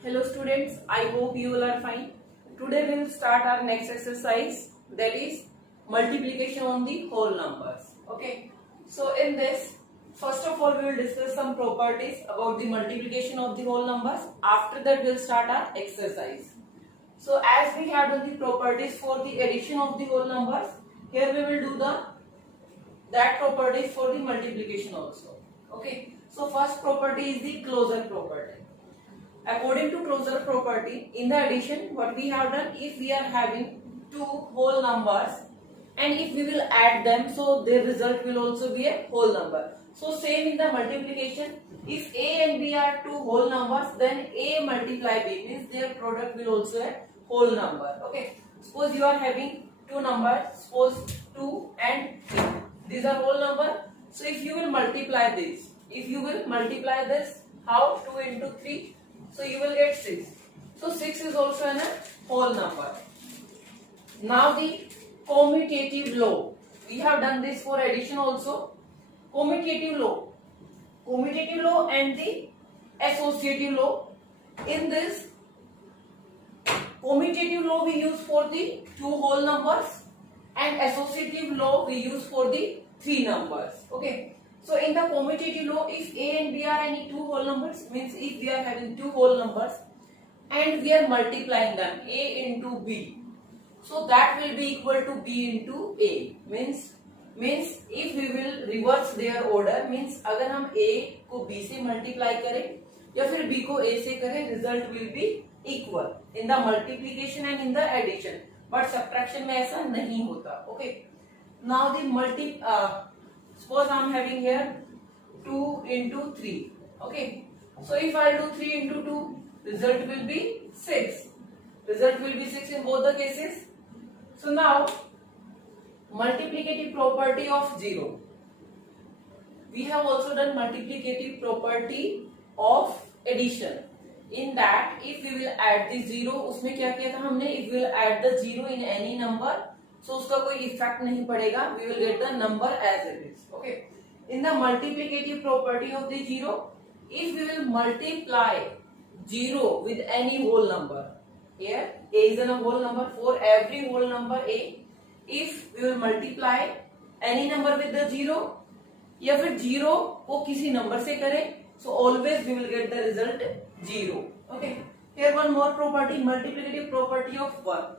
Hello students, I hope you all are fine. Today we will start our next exercise, that is multiplication on the whole numbers. Okay. So in this, first of all we will discuss some properties about the multiplication of the whole numbers. After that we will start our exercise. So as we have done the properties for the addition of the whole numbers, here we will do that properties for the multiplication also. Okay. So first property is the closure property. According to closure property, in the addition, what we have done, if we are having two whole numbers and if we will add them, so their result will also be a whole number. So same in the multiplication, if A and B are two whole numbers, then A multiply B means their product will also a whole number. Okay. Suppose you are having two numbers, suppose 2 and 3. These are whole number. So if you will multiply this, how? 2 into 3. So you will get 6. So 6 is also a whole number. Now the commutative law. We have done this for addition also. Commutative law and the associative law. In this commutative law we use for the two whole numbers and associative law we use for the three numbers. Okay. So in the commutative law, if A and B are any two whole numbers, means if we are having two whole numbers and we are multiplying them A into B, so that will be equal to B into A. Means if we will reverse their order, means अगर हम A को B से multiply करें या फिर B को A से करें, result will be equal in the multiplication and in the addition. But subtraction में ऐसा नहीं होता. Okay. Now the suppose I am having here 2 into 3. Okay. So if I do 3 into 2, result will be 6. Result will be 6 in both the cases. So now, multiplicative property of 0. We have also done multiplicative property of addition. In that, if we will add the 0, उसमें क्या किया था हमने? If we will add the 0 in any number, so उसका कोई effect नहीं पड़ेगा. We will get the number as it is. Okay. In the multiplicative property of the 0, if we will multiply 0 with any whole number, here A is a whole number, for every whole number A, if we will multiply any number with the 0, या फिर 0 को किसी number से करें, so always we will get the result 0. Okay. Here one more property, multiplicative property of 1.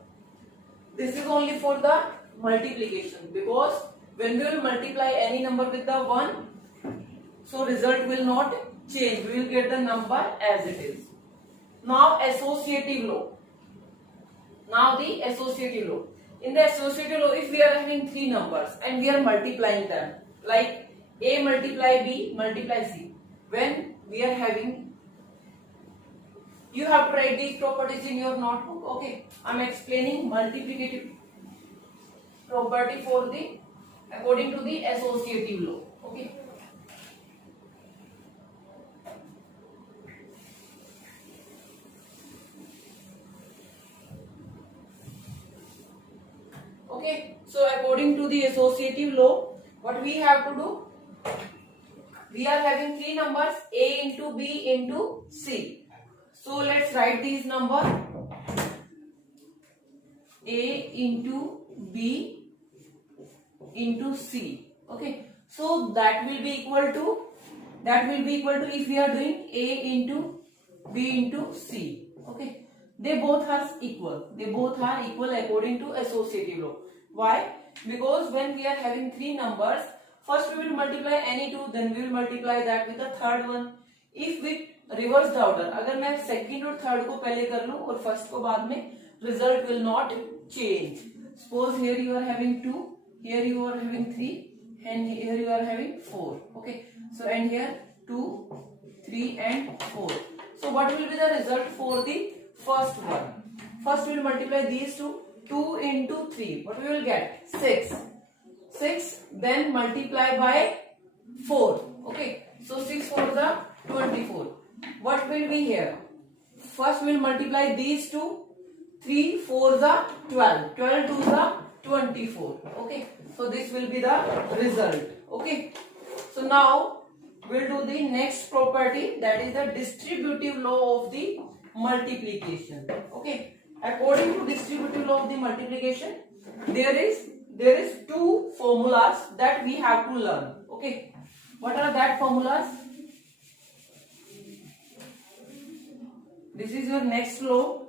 This is only for the multiplication, because when we will multiply any number with the 1, so result will not change. We will get the number as it is. Now associative law. Now the associative law. In the associative law, if we are having three numbers and we are multiplying them, like A multiply B multiply C, when we are having, you have to write these properties in your notebook. Okay, I am explaining multiplicative property for the according to the associative law. Okay. Okay. So according to the associative law, what we have to do? We are having three numbers A into B into C. So let's write these numbers A into B into C. Okay. So that will be equal to if we are doing A into B into C. Okay. They both are equal. According to associative law. Why? Because when we are having three numbers, first we will multiply any two, then we will multiply that with the third one. If we reverse the order, अगर मैं second और third को पहले कर लूँ और first को बाद में, result will not change. Suppose here you are having 2, here you are having 3, and here you are having 4. Okay. So and here 2, 3 and 4. So what will be the result for the first one? First we will multiply these two. 2 into 3. What we will get? 6. 6. Then multiply by 4. Okay. So 6 4 the 24. What will be here? First we will multiply these two. 3 4 the 12. 12 2 the 24. Okay. So this will be the result. Okay. So now we will do the next property, that is the distributive law of the multiplication. Okay, according to distributive law of the multiplication, there is two formulas that we have to learn. Okay, what are that formulas? This is your next law.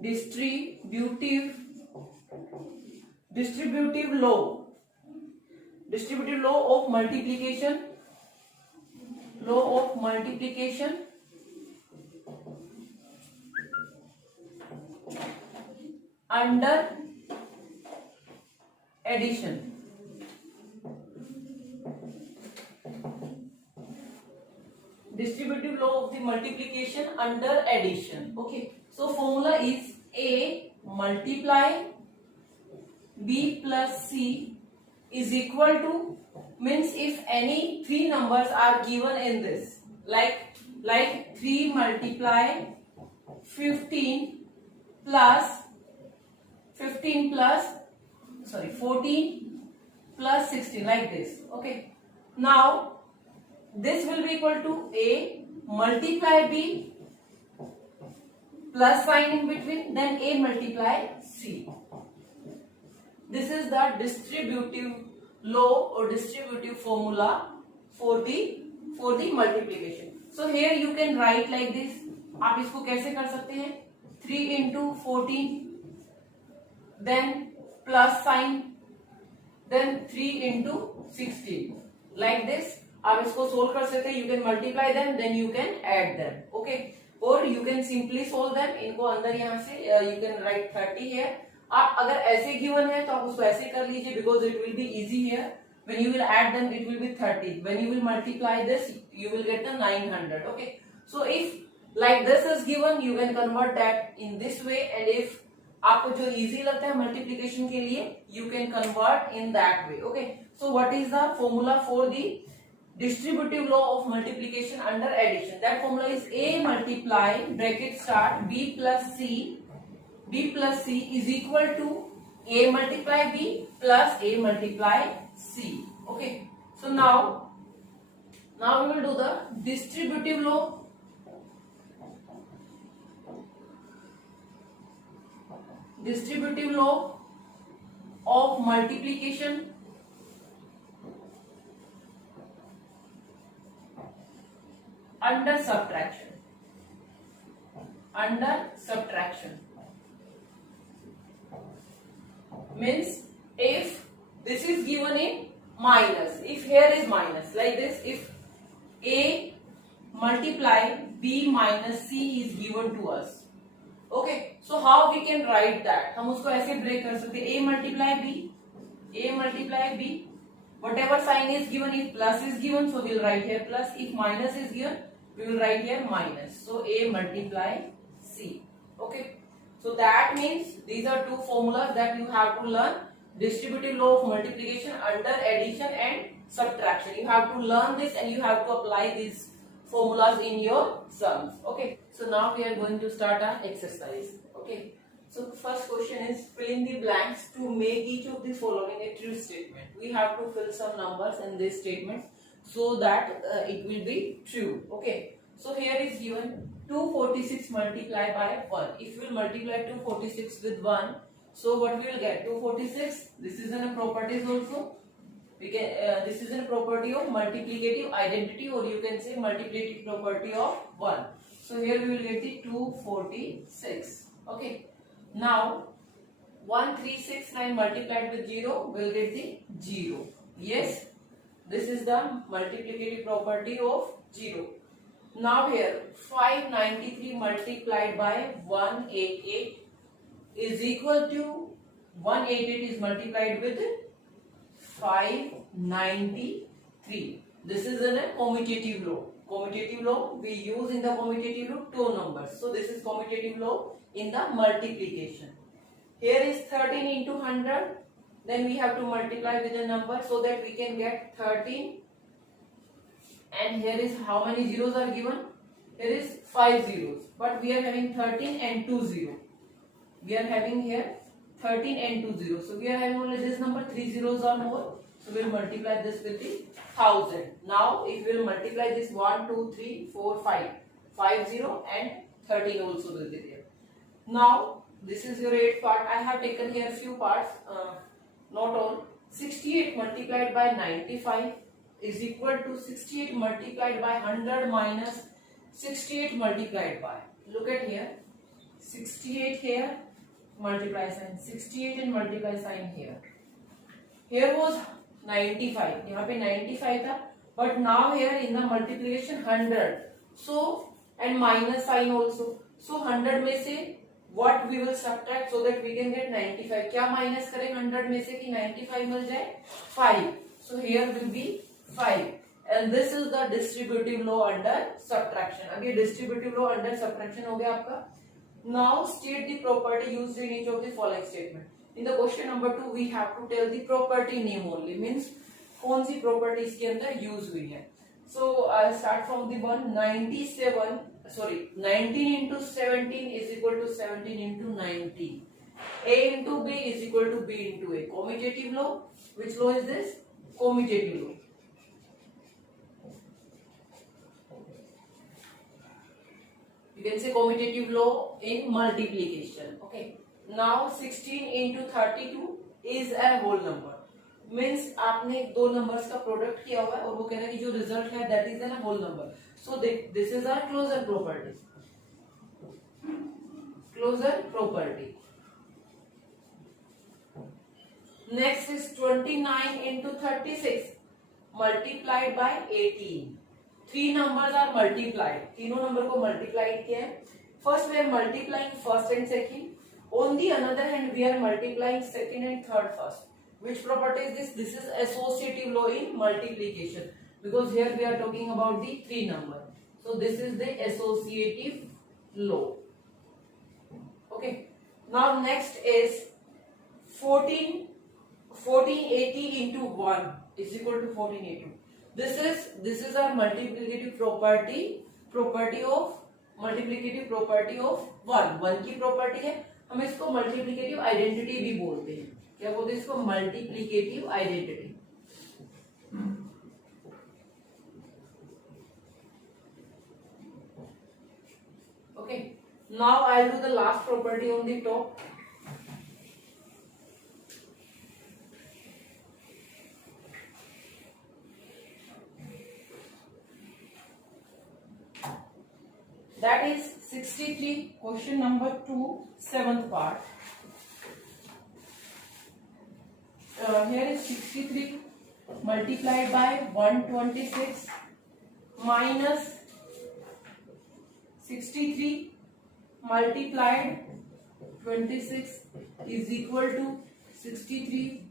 Distributive law of multiplication. Law of multiplication under addition. Distributive law of the multiplication under addition. Okay, so formula is A multiply B plus C is equal to, means if any three numbers are given in this, like 3 multiply 14 plus 16, like this. Okay, now this will be equal to A multiply B plus sign in between, then A multiply C. This is the distributive law or distributive formula for the multiplication. So here you can write like this. आप इसको कैसे कर सकते हैं? 3 into 14, then plus sign, then 3 into 16, like this. आप इसको solve कर सकते हैं. You can multiply them, then you can add them. Okay, or you can simply solve them. इनको अंदर यहाँ से you can write 30 here. आप अगर ऐसे गिवन है तो आप उसको ऐसे कर लीजिए, because it will be easy here. When you will add them, it will be 30. When you will multiply this, you will get the 900. Okay, so if like this is given, you can convert that in this way, and if आपको जो easy लगता है multiplication के लिए, you can convert in that way. Okay, so what is the formula for the distributive law of multiplication under addition? That formula is A multiply bracket start B plus C is equal to A multiply B plus A multiply C. Okay, so now we will do the distributive law. Distributive law of multiplication under subtraction. Means if this is given in minus, if here is minus, like this, if A multiply B minus C is given to us. Okay, so how we can write that? हम उसको ऐसे break कर सकते हैं. A multiply B, whatever sign is given, if plus is given, so we'll write here plus. If minus is given, we will write here minus. So A multiply C. Okay, so that means these are two formulas that you have to learn. Distributive law of multiplication under addition and subtraction. You have to learn this and you have to apply these formulas in your sums. Okay, so now we are going to start our exercise. Okay, so first question is fill in the blanks to make each of the following a true statement. We have to fill some numbers in this statement so that it will be true. Okay, so here is given 246 multiplied by 1. If we will multiply 246 with 1, so what we will get? 246. This is in a properties also. We can this is a property of multiplicative identity, or you can say multiplicative property of 1. So here we will get the 246. Okay, now 1369 multiplied with 0 will get the 0. Yes, this is the multiplicative property of 0. Now here 593 multiplied by 188 is equal to 188 is multiplied with 593. This is in a commutative law. Commutative law we use in the commutative law two numbers. So this is commutative law in the multiplication. Here is 13 into 100. Then we have to multiply with a number so that we can get 13. And here is how many zeros are given? Here is 5 zeros. But we are having 13 and 2 zeros. We are having here 13 and 2 zeros. So we are having only this number, 3 zeros or more. So we'll multiply this with the 1000. Now if we'll multiply this 1, 2, 3, 4, 5, 50 and 13 also will be there. Now this is your 8th part. I have taken here few parts, not all. 68 multiplied by 95 is equal to 68 multiplied by 100 minus 68 multiplied by, look at here, 68 here, multiply sign, 68 and multiply sign here. Here was 95, यहाँ पे 95 था, but now here in the multiplication 100, so and minus sign also, so 100 में से what we will subtract so that we can get 95. क्या minus करें 100 में से कि 95 मिल जाए? 5. So here will be 5. And this is the distributive law under subtraction. अब ये distributive law under subtraction हो गया आपका. Now state the property used in each of the following statement. In the question number 2 we have to tell the property name only, means कौन सी property इसके अंदर use हुई है. So I'll start from the one. 19 into 17 is equal to 17 into 90. A into B is equal to B into A. Commutative law. Which law is this? Commutative law. You can say commutative law in multiplication. Okay. Now 16 into 32 is a whole number. Means आपने दो numbers का product किया हुआ है और वो कह रहा है कि जो रिजल्ट है that is an whole number. So this is our closure property. Closure property. Next is 29 into 36 multiplied by 18. Three numbers are multiplied. तीनों नंबर को मल्टीप्लाइड किया है. First we are multiplying first and second. On the another hand we are multiplying second and third first. Which property is this? This is associative law in multiplication, because here we are talking about the three number. So this is the associative law. Okay. Now next is 1480 into 1 is equal to 1480. This is our multiplicative property of multiplicative property of 1. 1 की property है. हम इसको multiplicative identity भी बोलते हैं. क्या बोलते हैं इसको? Multiplicative identity. Okay. Now I will do the last property on the top. That is 63, question number 2, 7th part. Here is 63 multiplied by 126 minus 63 multiplied 26 is equal to 63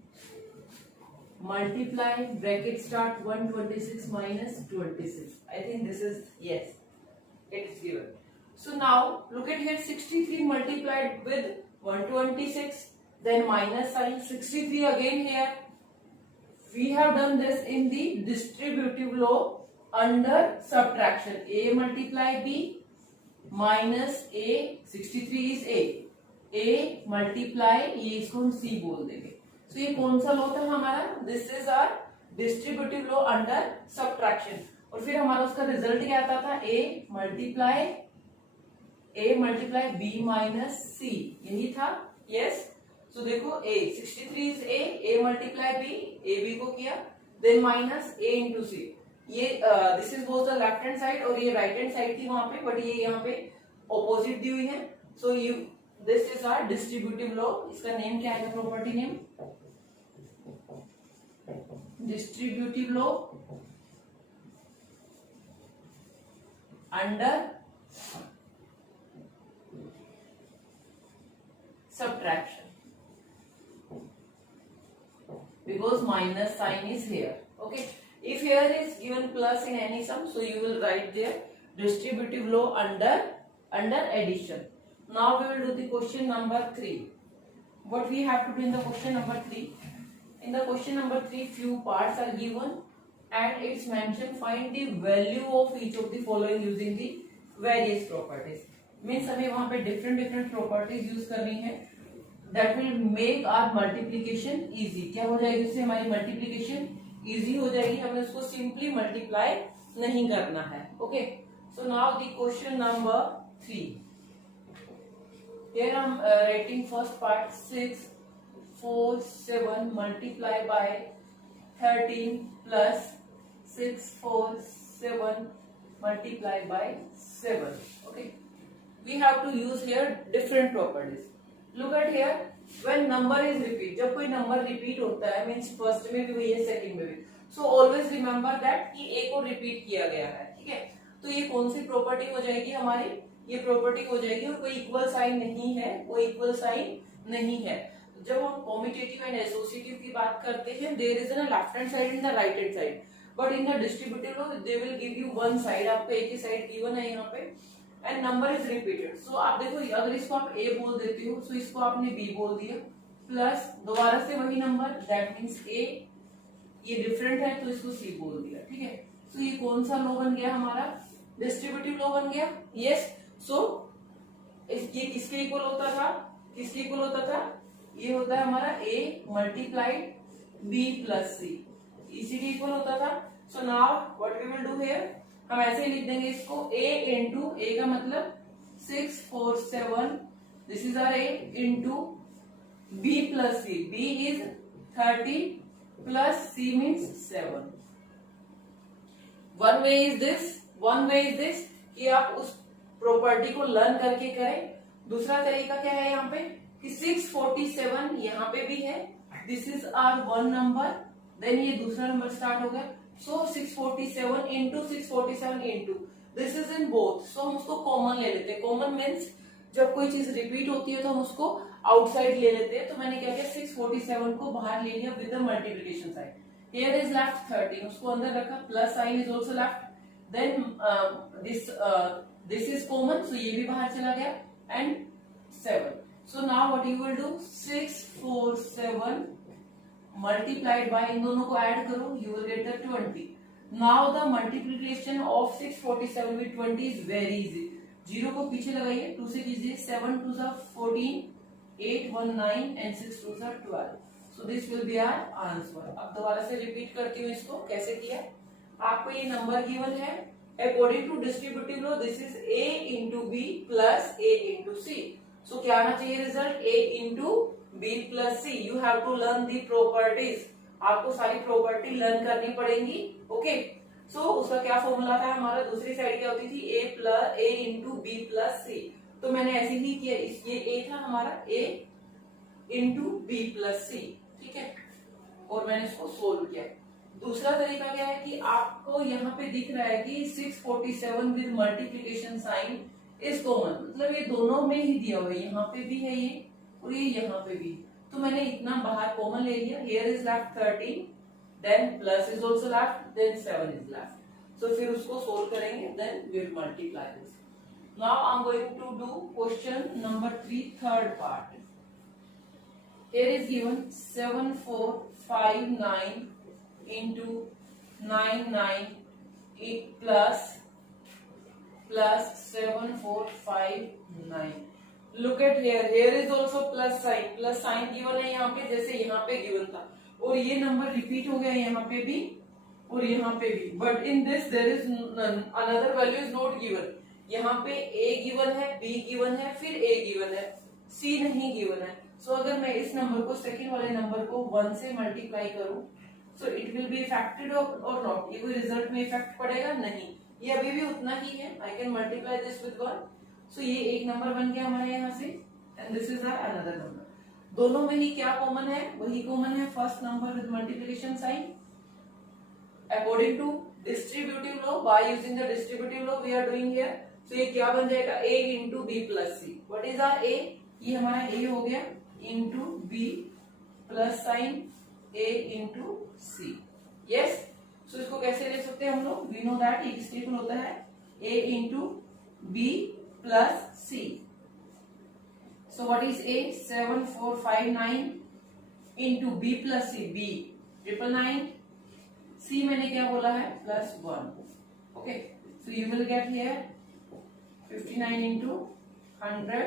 multiply bracket start 126 minus 26. I think this is, yes, it is given. So now look at here, 63 multiplied with 126, then minus sign, 63 again here. We have done this in the distributive law under subtraction. A multiply B minus A, 63 is A. A multiply, ये इसको हम C बोल देंगे. So ये कौन सा law था हमारा? This is our distributive law under subtraction. और फिर हमारा उसका रिजल्ट क्या आता था? A multiply B minus C, यही था. Yes. So देखो A 63 is A multiply B, A B को किया, then minus A into C. ये this is both the left hand side और ये right hand side थी वहां पे, but ये यहाँ पे opposite दी हुई है. So this is our distributive law. इसका नेम क्या है? Property name distributive law under subtraction. Because minus sign is here. Okay. If here is given plus in any sum, so you will write there distributive law under addition. Now we will do the question number 3. What we have to do in the question number 3? In the question number 3, few parts are given and it's mentioned find the value of each of the following using the various properties. Means हमें वहां पे different properties use करनी है. That will make our multiplication easy. क्या हो जाएगी उससे हमारी मल्टीप्लीकेशन इजी हो जाएगी, हमें उसको सिंपली मल्टीप्लाई नहीं करना है। Okay, so now the question number 3। Here I am writing first part 6 4 7 multiply by 13 plus 6 4 7 multiply by 7. Okay, we have to use here different properties. Look at here, when number is repeat, जब कोई number repeat होता है means first में भी वही है second में भी, so always remember that कि a को repeat किया गया है। ठीक है, तो ये कौन सी property हो जाएगी हमारी, ये property हो जाएगी, और कोई equal sign नहीं है, कोई equal sign नहीं है। जब हम commutative and associative की बात करते हैं, there is a left hand side and the right hand side, but in the distributive law they will give you one side, आपको एक ही साइड गिवन है यहाँ पे, एंड नंबर इज रिपीटेड। सो आप देखो, अगर इसको आप a बोल देते हो, सो इसको आपने b बोल दिया, प्लस दोबारा से वही नंबर, दैट मीन्स a, ये डिफरेंट है तो इसको c बोल दिया। ठीक है, सो ये कौन सा लॉ बन गया हमारा, डिस्ट्रीब्यूटिव लॉ बन गया। यस, सो ये किसके इक्वल होता था, किसके इक्वल होता था, ये होता है हमारा a multiplied b plus c, इसी के इक्वल होता था। So now what we will do here, हम ऐसे लिख देंगे इसको, a इंटू a का मतलब 6 4 7, this is our a, into b plus c, b is 30 plus c means 7। One way is this कि आप उस प्रॉपर्टी को लर्न करके करें। दूसरा तरीका क्या है यहाँ पे कि 647 यहाँ पे भी है, this is our one number, then ये दूसरा नंबर स्टार्ट हो गया, so 647 into 647 into this is in both, so हम उसको कॉमन ले लेते हैं। कॉमन मीन्स जब कोई चीज रिपीट होती है तो हम उसको आउटसाइड ले लेते हैं। तो मैंने क्या किया, 647 को बाहर ले लिया with the multiplication sign, here is left 13, उसको अंदर रखा, plus sign is also left, then this is common, so ये भी बाहर चला गया, and 7। So now what you will do, 6 4 7 multiplied by, इन दोनों को ऐड करो, you will get the 20. Now the multiplication of 647 with 20 is very easy. 0 को पीछे लगाइए, 2 से कीजिए, 7 2 जा 14, 8 1 9 and 6 2 जा 12. So this will be our answer. अब दोबारा से रिपीट करती हूँ इसको, कैसे किया। आपको ये नंबर गिवन है, according to distributive law this is a into b plus a into c. So क्या आना चाहिए result, a into b plus c. You have to learn the properties. आपको सारी प्रॉपर्टी लर्न करनी पड़ेंगी। ओके, सो उसका क्या फॉर्मूला था हमारा, दूसरी साइड क्या होती थी, a इंटू बी प्लस सी, तो मैंने ऐसे ही किया, ये a था हमारा, a इंटू बी प्लस सी। ठीक है, और मैंने इसको सोल्व किया। दूसरा तरीका क्या है कि आपको यहाँ पे दिख रहा है कि 647 with multiplication sign is common, मतलब ये दोनों में ही दिया हुआ है, यहाँ पे भी है ये और ये यहाँ पे भी, तो मैंने इतना बाहर कॉमन ले लिया, here is left 13, then plus is also left, then 7 is left. So फिर उसको सोल्व करेंगे, then we will multiply this. Now I am going to do question number 3 third part. Here is given 7 4 5 9 into 9 9 plus 7 4 5 9। Look at here, here is also plus sign given है यहाँ पे, जैसे यहाँ पे given था, और ये नंबर रिपीट हो गया यहाँ पे भी और यहाँ पे भी, but in this there is another value is not given. यहाँ पे a गिवन है, b गिवन है, फिर a गिवन है, c नहीं गिवन है। सो अगर मैं इस नंबर को, सेकेंड वाले नंबर को 1 से मल्टीप्लाई करूं, so it will be affected और नॉट, ये कोई रिजल्ट में इफेक्ट पड़ेगा नहीं, ये अभी भी उतना ही है। I can multiply this with 1, so ये एक नंबर बन गया हमारे यहाँ से, and this is another number. दोनों में ही क्या कॉमन है, वही कॉमन है, first number with multiplication sign. According to distributive law, by using the distributive law we are doing here, so ये क्या बन जाएगा, a into B plus C. What is our a, ये हमारा a हो गया, into B plus sine a into C. Yes, so इसको कैसे ले सकते हैं हम लोग, वी नो दैट एक स्टेपल होता है a into B plus C. So what is a, 7 4 5 9 into B plus C, b 999, c मैंने क्या बोला है, plus 1। Okay, so you will get here 59 into 100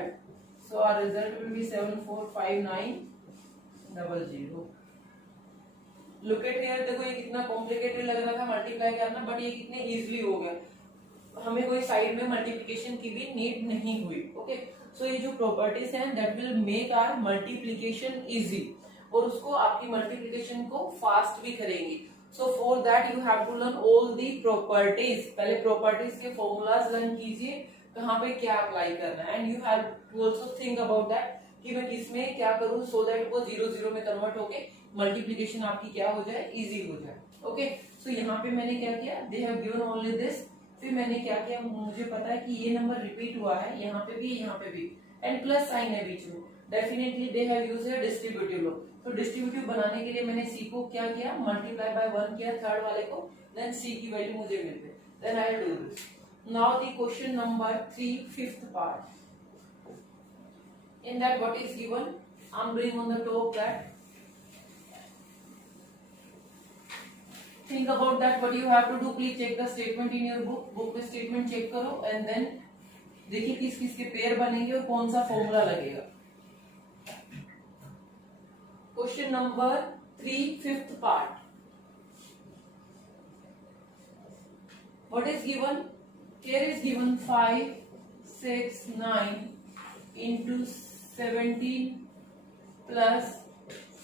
So our result will be 745900. Look at here, देखो ये कितना complicated लग रहा था मल्टीप्लाई करना, बट ये कितने इजीली हो गया, हमें कोई साइड में मल्टीप्लिकेशन की भी नीड नहीं हुई. ओके, सो ये जो प्रॉपर्टीज हैं that will make our multiplication easy, और उसको आपकी मल्टीप्लिकेशन को फास्ट भी करेंगी. So for that you have to learn all the properties. पहले प्रॉपर्टीज के फॉर्मूलाज लर्न कीजिए, कहाँ पे क्या अप्लाई करना है, and you have to also think about that कि मैं किसमें क्या करूं सो दैट वो 0 में कन्वर्ट होके मल्टीप्लिकेशन आपकी क्या हो जाए, इजी हो जाए. ओके, सो यहाँ पे मैंने क्या किया, they have given only this. फिर मैंने क्या किया, मुझे पता है कि ये नंबर रिपीट हुआ है, यहाँ पे भी, एंड प्लस साइन है बीच में. Definitely they have used distributive law. तो डिस्ट्रीब्यूटिव बनाने के लिए मैंने सी को क्या किया, मल्टीप्लाई बाय 1 किया थर्ड वाले को, देन सी की वैल्यू मुझे मिल गई. Then I will do this. Now the question number 3, fifth part. In that what is given, I'm doing on the top that. Think about that. What you have to do? Please check the statement in your book. Book में statement check करो and then देखिए किस किस के pair बनेंगे और कौन सा फॉर्मूला लगेगा. Question number 3, fifth part. What is given? Here is given 5, 6, 9 into 17 plus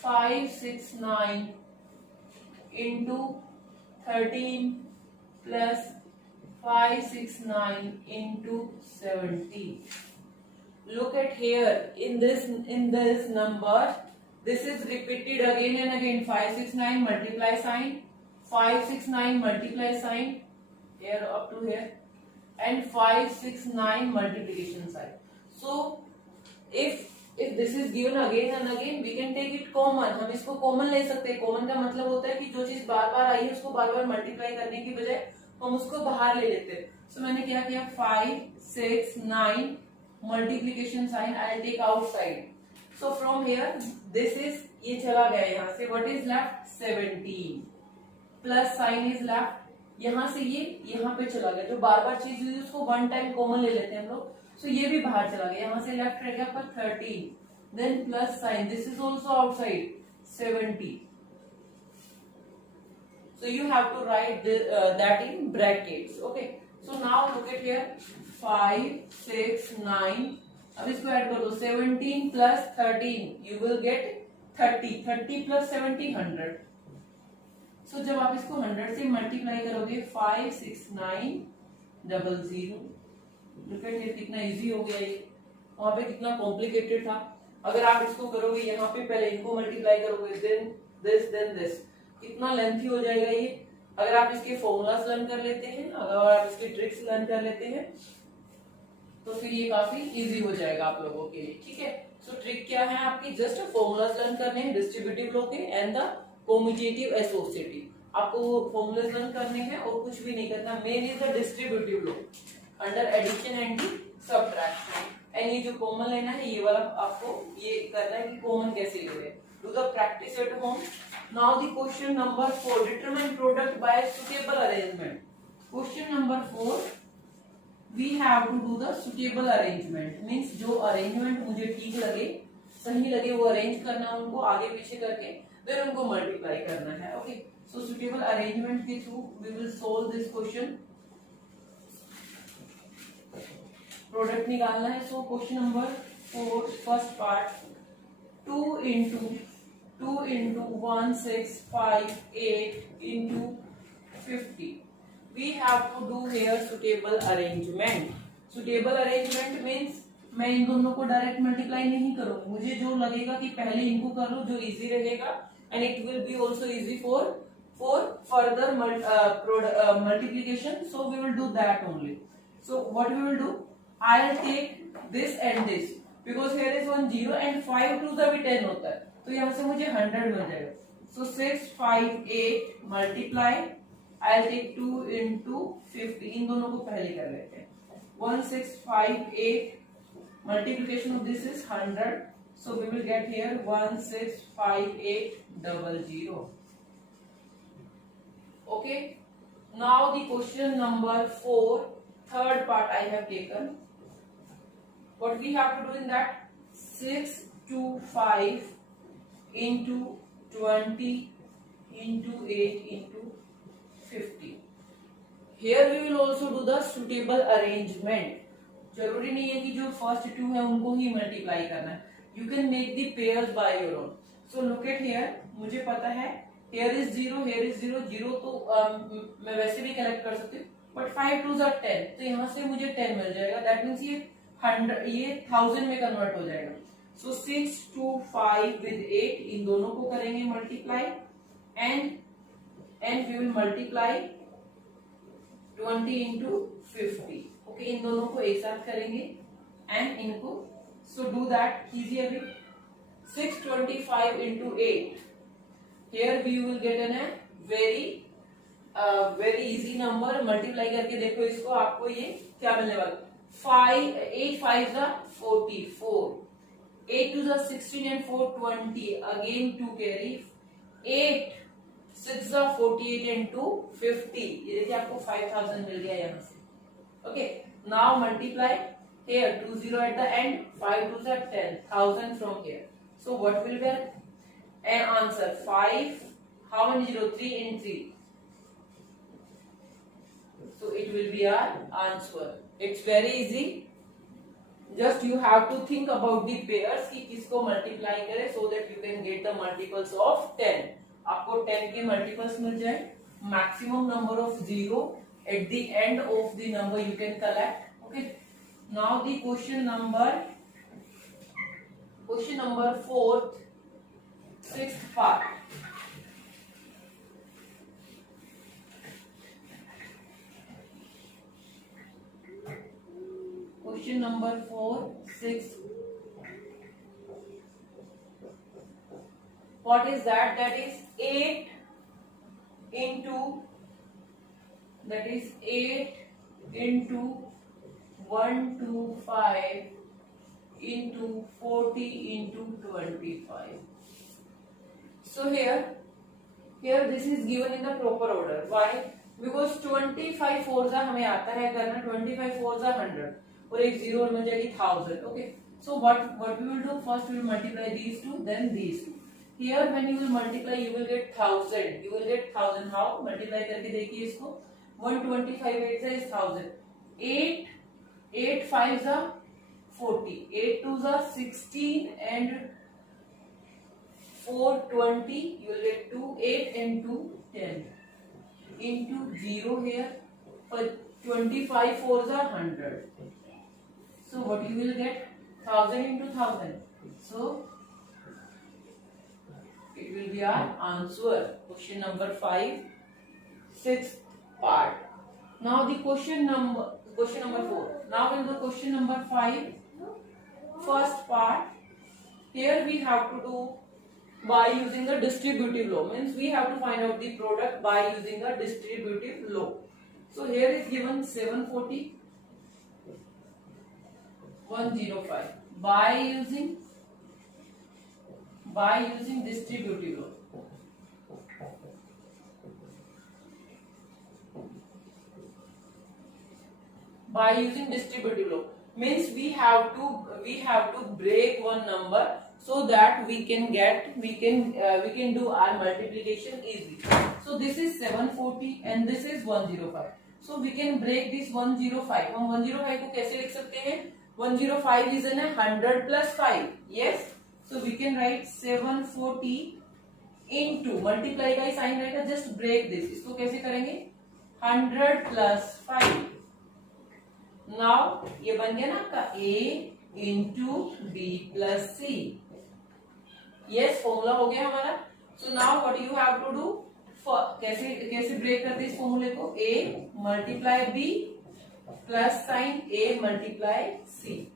5, 6, 9 into 13 plus 5, 6, 9 into 17. Look at here in this number, this is repeated again and again. 5, 6, 9 multiply sign, 5, 6, 9 multiply sign here up to here, and 5, 6, 9 multiplication sign. So if this is given again and again, we can take it common. हम इसको common ले सकते हैं. Common का मतलब होता है कि जो चीज बार बार आई है उसको बार बार मल्टीप्लाई करने की बजाय हम उसको बाहर ले लेते हैं. सो मैंने क्या किया, 5, 6, 9 multiplication sign I take outside. So from here this is, ये चला गया यहाँ से. What is left, 17 plus sign is left. यहाँ से ये यहाँ पे चला गया, जो बार बार चीज हुई उसको वन टाइम कॉमन ले लेते हैं हम लोग. सो ये भी बाहर चला गया, यहाँ से लेफ्ट रह गया पर 13, then plus sign, this is also outside 70. So you have to write that in brackets. Okay, so now look at here 5, 6, 9. अब इसको ऐड कर दो, 17 plus 13 you will get 30. 30 plus 70 100. सो जब आप इसको 100 से मल्टीप्लाई करोगे, 5, 6, 9 00. लुक एट हियर, कितना इजी हो गया ये. वहां पे कितना कॉम्प्लिकेटेड था. अगर आप इसको करोगे, यहाँ पे पहले इनको मल्टीप्लाई करोगे, देन दिस, कितना लेंथी हो जाएगा ये. अगर आप इसके फॉर्मूलास लर्न कर लेते हैं, अगर आप इसकी ट्रिक्स लर्न कर लेते हैं, तो फिर ये काफी इजी हो जाएगा आप लोगों के लिए. ठीक है, सो ट्रिक क्या है आपकी, जस्ट फॉर्मूलास लर्न करने हैं डिस्ट्रीब्यूटिव लॉ के एंड द कॉम्यूटेटिव एसोसिएटिव. आपको फॉर्मूलास लर्न करने हैं और कुछ भी नहीं करना. Main is the distributive law under addition and subtraction. And ये जो कॉमन लेना है, ये वाला आपको ये करना है कि कॉमन कैसे ले रहे. Do the practice at home. Now the question number 4, determine product by suitable arrangement. Question number 4, we have to do the suitable arrangement. Means जो अरेंजमेंट मुझे ठीक लगे, सही लगे, वो अरेंज करना, उनको आगे पीछे करके फिर उनको मल्टीप्लाई करना है. ओके, सो सुटेबल अरेंजमेंट के through we will solve this question. Product निकालना है. सो question number 4, first part, 2 into 1, 6, 5, 8 into 50. We have to do here suitable arrangement. Suitable arrangement means मैं इन दोनों को डायरेक्ट मल्टीप्लाई नहीं करूंगी. मुझे जो लगेगा कि पहले इनको कर लो, जो इजी रहेगा, and it will be also easy for further multiplication. So we will do that only. So what we will do, I'll take this and this because here is 1 0 and 5 2 का भी 10 होता है, तो यहाँ से मुझे 100 मिल जाएगा. So 6, 5, 8 multiply, I'll take 2 into 50. इन दोनों को पहले कर लेते हैं. 1, 6, 5, 8 multiplication of this is 100. So we will get here 1, 6, 5, 8 00. Okay. Now the question number 4, third part I have taken. What we have to do in that, 625 into 20 into 8 into 50. Here we will also do the suitable arrangement. जरूरी नहीं है कि जो first to है उनको ही multiply करना है. You can make the pairs by your own. So look at here. मुझे पता है here is 0, here is 0. 0 तो मैं वैसे भी कलेक्ट कर सकती हूँ. But 5 2s are 10. तो यहाँ से मुझे 10 मिल जाएगा. That means ये 100 ये 1000 में कन्वर्ट हो जाएगा. So 6 2 5 with 8 इन दोनों को करेंगे multiply and we will multiply 20 into 50. Okay in दोनों को एक साथ करेंगे एंड इनको सो डू दैट कीजिए अभी. 625 into 8. Here we will get an very easy number. Multiply करके देखो इसको, आपको ये क्या मिलने वाला. 8 5 44, 8 2 16 and 4 20. Again 2 carry. 8 6 48 and 2 50. ये देखिए आपको 5000 मिल गया यहाँ से. Okay, now multiply here 2 0 at the end, 5 2s are 10, 1000 from here. So what will be an answer? 5, how many 0? 3 and 3. So it will be our answer. It's very easy. Just you have to think about the pairs कि किसको multiply करें so that you can get the multiples of 10. आपको 10 के multiples मिल जाए. Maximum number of 0 at the end of the number you can collect. Okay, now the question number 4th 6th part. Question number 4 6. What is that? That is 8 into 125 into 40 into 25. So here this is given in the proper order. Why? Because 25 4s हमें आता है करना. 25 4s 100 और एक 0 और मिल जाएगी 1000. Okay, so what we will do, first we will multiply these two, then these two. Here when you will multiply you will get 1000. You will get 1000. How? Multiply करके देखिए इसको. 125 8 is 1000. 8 5s are 40. 8 2s are 16 and 4 20. You will get 2 8 and 2 10 into 0 here. For 25 4s are 100. So what you will get? 1000 into 1000. So it will be our answer. Question number 5, 6th part. Now the question number 4. Now in the question number 5, first part. Here we have to do by using the distributive law. Means we have to find out the product by using the distributive law. So here is given 740 105 by using distributive law. By using distributive law means we have to break one number so that we can do our multiplication easily. So this is 740 and this is 105. So we can break this 105. हम 105 को कैसे लिख सकते हैं? 105 is in 100 plus 5. Yes. So we can write 740 into multiply का ही sign रहेगा. Just break this. इसको कैसे करेंगे? 100 plus 5. Now ये बन गया ना आपका A into B plus C. Yes, formula हो गया हमारा. So now what you have to do? कैसे ब्रेक करते हैं इस फॉर्मूले को? A multiply B plus sign A multiply C.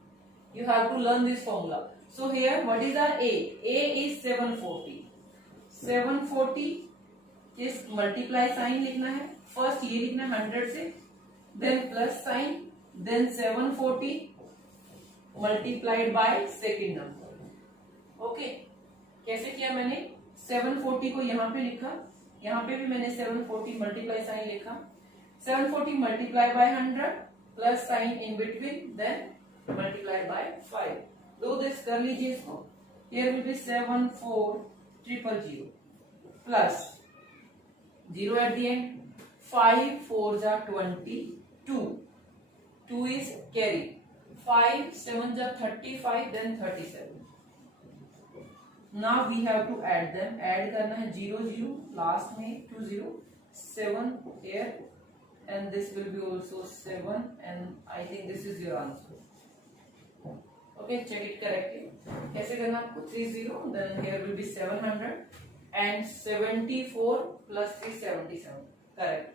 You have to learn this formula. So here what is our A? A is 740. 740 किस multiply sign लिखना है? First ये लिखना है 100 से, then plus sign, then 740 multiplied by second number. Okay, कैसे किया मैंने? 740 को यहाँ पे लिखा, यहाँ पे भी मैंने 740 multiply sign लिखा. 740 multiplied by 100 plus sign in between, then multiplied by 5. do this, कर लीजिए इसको. Here will be 74000 plus 0 at the end. 5 4s are 22. 2 is carry. 5 7s are 35, then 37. Now we have to add them. Add करना है 0 0 last में 2 0, 7 here, and this will be also 7, and I think this is your answer. Okay, check it correctly. कैसे करना आपको? 30, then here will be 700 and 74 plus 377. Correct.